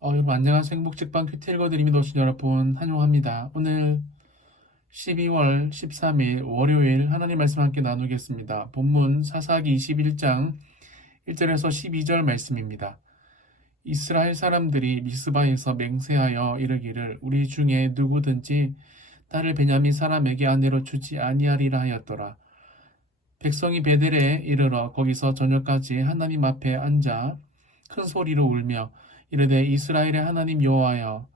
여러분 안녕하세요. 행복직방 큐티 읽어드립니다. 오신 여러분 환영합니다. 오늘 12월 13일 월요일 하나님 말씀 함께 나누겠습니다. 본문 사사기 21장 1절에서 12절 말씀입니다. 이스라엘 사람들이 미스바에서 맹세하여 이르기를 우리 중에 누구든지 딸을 베냐민 사람에게 아내로 주지 아니하리라 하였더라. 백성이 베델에 이르러 거기서 저녁까지 하나님 앞에 앉아 큰 소리로 울며 이르되 이스라엘의 하나님 여호와여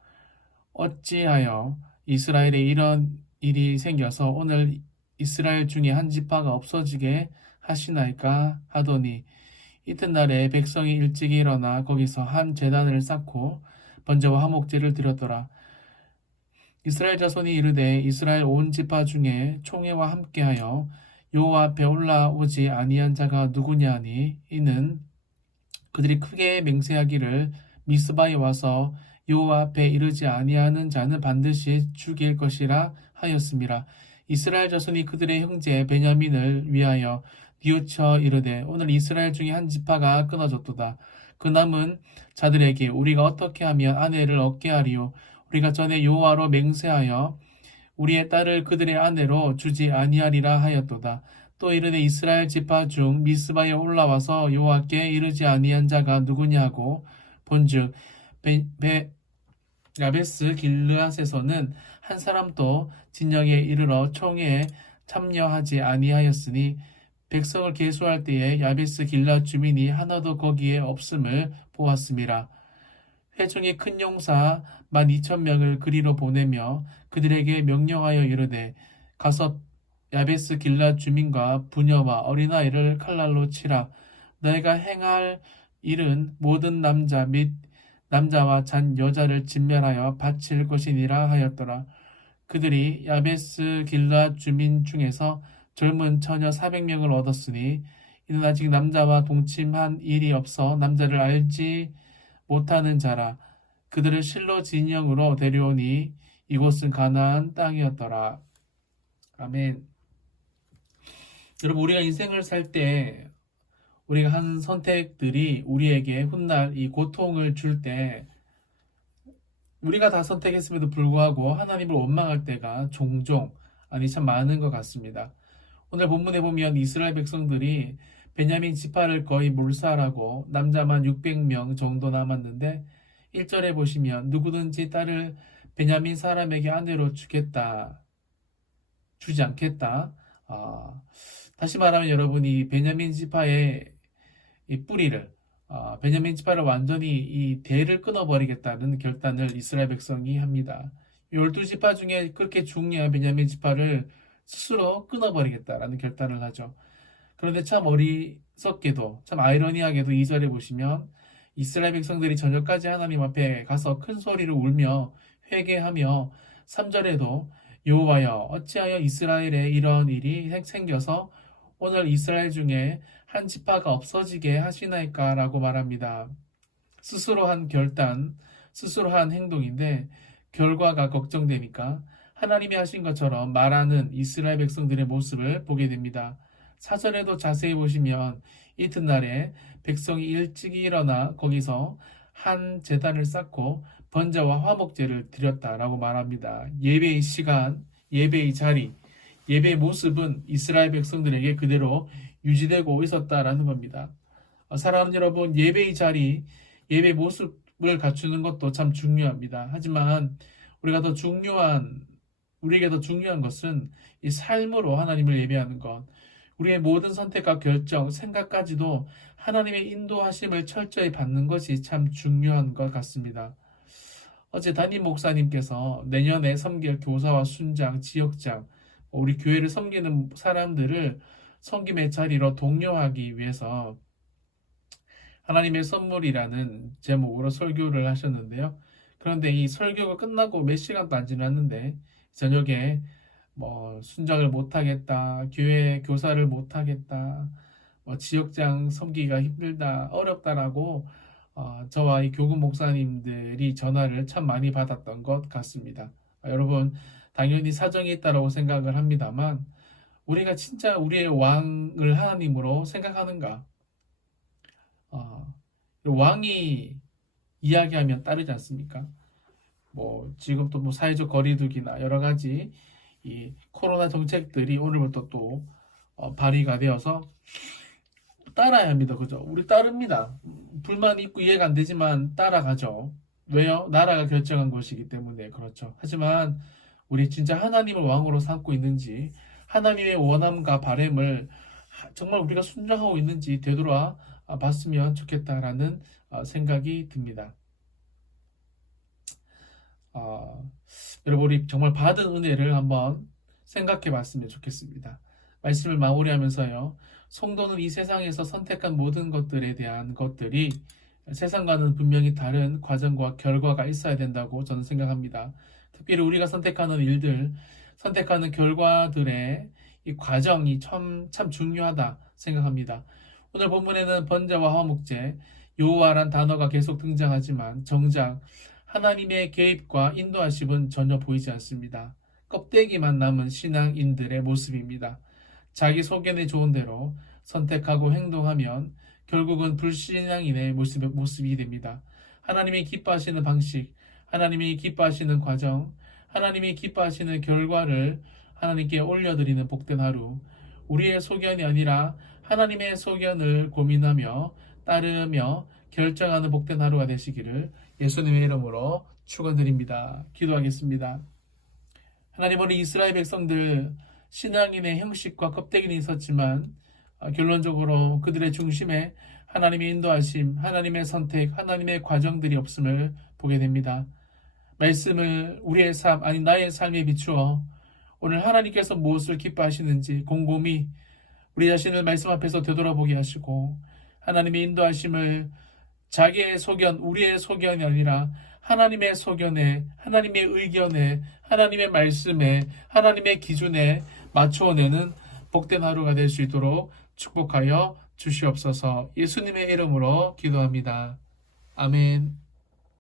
어찌하여 이스라엘에 이런 일이 생겨서 오늘 이스라엘 중에 한 지파가 없어지게 하시나이까 하더니 이튿날에 백성이 일찍 일어나 거기서 한 제단을 쌓고 번제와 화목제를 드렸더라. 이스라엘 자손이 이르되 이스라엘 온 지파 중에 총회와 함께하여 여호와 앞에 올라오지 아니한 자가 누구냐니 이는 그들이 크게 맹세하기를 미스바에 와서 여호와 앞에 이르지 아니하는 자는 반드시 죽일 것이라 하였음이라. 이스라엘 자손이 그들의 형제 베냐민을 위하여 뉘우쳐 이르되 오늘 이스라엘 중에 한 지파가 끊어졌도다. 그 남은 자들에게 우리가 어떻게 하면 아내를 얻게 하리요? 우리가 전에 여호와로 맹세하여 우리의 딸을 그들의 아내로 주지 아니하리라 하였도다. 또 이르되 이스라엘 지파 중 미스바에 올라와서 여호와께 이르지 아니한 자가 누구냐고 본즉 야베스 길르앗에서는 한 사람도 진영에 이르러 총회에 참여하지 아니하였으니 백성을 계수할 때에 야베스 길르앗 주민이 하나도 거기에 없음을 보았음이라. 회중이 큰 용사 12,000명을 그리로 보내며 그들에게 명령하여 이르되 가서 야베스 길앗 주민과 부녀와 어린아이를 칼날로 치라. 너희가 행할 일은 모든 남자 및 남자와 잔 여자를 진멸하여 바칠 것이니라 하였더라. 그들이 야베스 길앗 주민 중에서 젊은 처녀 400명을 얻었으니 이는 아직 남자와 동침한 일이 없어 남자를 알지 못하는 자라. 그들을 실로 진영으로 데려오니 이곳은 가나안 땅이었더라. 아멘. 여러분 우리가 인생을 살 때 우리가 한 선택들이 우리에게 훗날 이 고통을 줄 때 우리가 다 선택했음에도 불구하고 하나님을 원망할 때가 종종 아니 참 많은 것 같습니다. 오늘 본문에 보면 이스라엘 백성들이 베냐민 지파를 거의 몰살하고 남자만 600명 정도 남았는데 1절에 보시면 누구든지 딸을 베냐민 사람에게 아내로 주지 않겠다. 다시 말하면 여러분이 베냐민 지파의 이 뿌리를 베냐민 지파를 완전히 이 대를 끊어버리겠다는 결단을 이스라엘 백성이 합니다. 12지파 중에 그렇게 중요한 베냐민 지파를 스스로 끊어버리겠다라는 결단을 하죠. 그런데 참 어리석게도 참 아이러니하게도 2절에 보시면 이스라엘 백성들이 저녁까지 하나님 앞에 가서 큰 소리로 울며 회개하며 3절에도 여호와여 어찌하여 이스라엘에 이런 일이 생겨서 오늘 이스라엘 중에 한 지파가 없어지게 하시나이까 라고 말합니다. 스스로 한 결단, 스스로 한 행동인데 결과가 걱정되니까 하나님이 하신 것처럼 말하는 이스라엘 백성들의 모습을 보게 됩니다. 4절에도 자세히 보시면 이튿날에 백성이 일찍 일어나 거기서 한 제단을 쌓고 번제와 화목제를 드렸다라고 말합니다. 예배의 시간, 예배의 자리, 예배의 모습은 이스라엘 백성들에게 그대로 유지되고 있었다라는 겁니다. 사랑하는 여러분, 예배의 자리, 예배 모습을 갖추는 것도 참 중요합니다. 하지만 우리에게 더 중요한 것은 이 삶으로 하나님을 예배하는 것, 우리의 모든 선택과 결정, 생각까지도 하나님의 인도하심을 철저히 받는 것이 참 중요한 것 같습니다. 어제 담임 목사님께서 내년에 섬길 교사와 순장, 지역장, 우리 교회를 섬기는 사람들을 섬김의 자리로 독려하기 위해서 하나님의 선물이라는 제목으로 설교를 하셨는데요. 그런데 이 설교가 끝나고 몇 시간도 안 지났는데 저녁에 순장을 못하겠다, 교회 교사를 못하겠다, 지역장 섬기기가 힘들다, 어렵다라고 저와 이 교구 목사님들이 전화를 참 많이 받았던 것 같습니다. 여러분 당연히 사정이 있다라고 생각을 합니다만 우리가 진짜 우리의 왕을 하나님으로 생각하는가? 왕이 이야기하면 따르지 않습니까? 뭐 지금 또 뭐 사회적 거리두기나 여러 가지 이 코로나 정책들이 오늘부터 또 발의가 되어서 따라야 합니다. 그죠? 우리 따릅니다. 불만이 있고 이해가 안 되지만 따라가죠. 왜요? 나라가 결정한 것이기 때문에 그렇죠. 하지만 우리 진짜 하나님을 왕으로 삼고 있는지 하나님의 원함과 바램을 정말 우리가 순종하고 있는지 되돌아 봤으면 좋겠다라는 생각이 듭니다. 여러분 우리 정말 받은 은혜를 한번 생각해 봤으면 좋겠습니다. 말씀을 마무리하면서요. 성도는 이 세상에서 선택한 모든 것들에 대한 것들이 세상과는 분명히 다른 과정과 결과가 있어야 된다고 저는 생각합니다. 특별히 우리가 선택하는 일들, 선택하는 결과들의 이 과정이 참 중요하다 생각합니다. 오늘 본문에는 번제와 화목제, 여호와란 단어가 계속 등장하지만 정작 하나님의 개입과 인도하심은 전혀 보이지 않습니다. 껍데기만 남은 신앙인들의 모습입니다. 자기 소견에 좋은 대로 선택하고 행동하면 결국은 불신앙인의 모습이 됩니다. 하나님이 기뻐하시는 방식, 하나님이 기뻐하시는 과정, 하나님이 기뻐하시는 결과를 하나님께 올려드리는 복된 하루, 우리의 소견이 아니라 하나님의 소견을 고민하며 따르며 결정하는 복된 하루가 되시기를 예수님의 이름으로 축원드립니다. 기도하겠습니다. 하나님, 우리 이스라엘 백성들 신앙인의 형식과 껍데기는 있었지만 결론적으로 그들의 중심에 하나님의 인도하심, 하나님의 선택, 하나님의 과정들이 없음을 보게 됩니다. 말씀을 우리의 삶, 아니 나의 삶에 비추어 오늘 하나님께서 무엇을 기뻐하시는지 곰곰이 우리 자신을 말씀 앞에서 되돌아보게 하시고 하나님의 인도하심을 자기의 소견, 우리의 소견이 아니라 하나님의 소견에, 하나님의 의견에, 하나님의 말씀에, 하나님의 기준에 맞추어내는 복된 하루가 될 수 있도록 축복하여 주시옵소서. 예수님의 이름으로 기도합니다. 아멘.